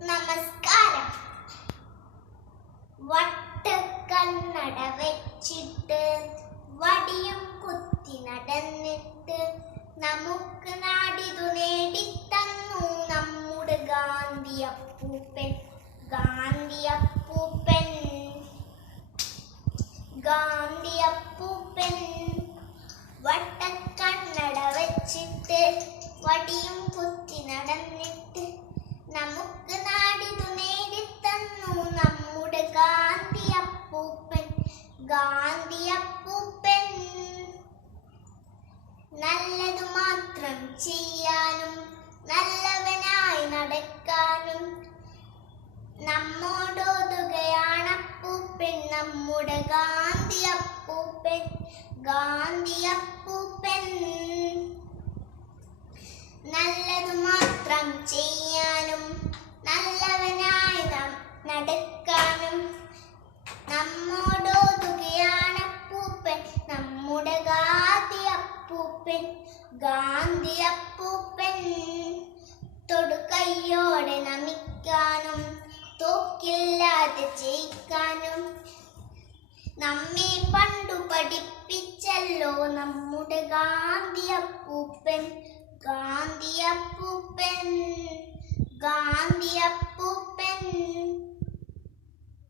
നമസ്കാരം. വട്ടക്കണ്ണട വെച്ചിട്ട് വടിയും കുത്തി നടന്നിട്ട് നമുക്ക് നാടിതു നേടിത്തന്നു നമ്മുടെ ഗാന്ധിയപ്പൂപ്പൻ ഗാന്ധിയപ്പൂപ്പൻ ഗാന്ധിയപ്പൂപ്പൻ. വട്ടക്കണ്ണട വെച്ചിട്ട് വടിയും കുത്തി നടന്നിട്ട് നമുക്ക് നാടിതു നേടിത്തന്നു നമ്മുടെ ഗാന്ധിയപ്പൂപ്പൻ ഗാന്ധിയപ്പൂപ്പൻ. നല്ലതു മാത്രം ചെയ്യാനും നല്ലവനായി നടക്കാനും നമ്മോടോതുകയാണപ്പൂപ്പൻ നമ്മുടെ ഗാന്ധിയപ്പൂപ്പൻ ഗാന്ധിയപ്പൂപ്പൻ. നല്ലതു മാത്രം ചെയ്യാനും നല്ലവനായി നടക്കാനും ഗാന്ധിയപ്പൂപ്പൻ ഗാന്ധിയപ്പൂപ്പൻ. തൊടുകൈയോടെ നമിക്കാനും തോക്കില്ലാതെ ജയിക്കാനും. നമ്മെ പണ്ടു പഠിപ്പിച്ചല്ലോ നമ്മുടെ ഗാന്ധിയപ്പൂപ്പൻ ഗാന്ധിയപ്പൂപ്പൻ. ഗാന്ധിയപ്പൂപ്പൻ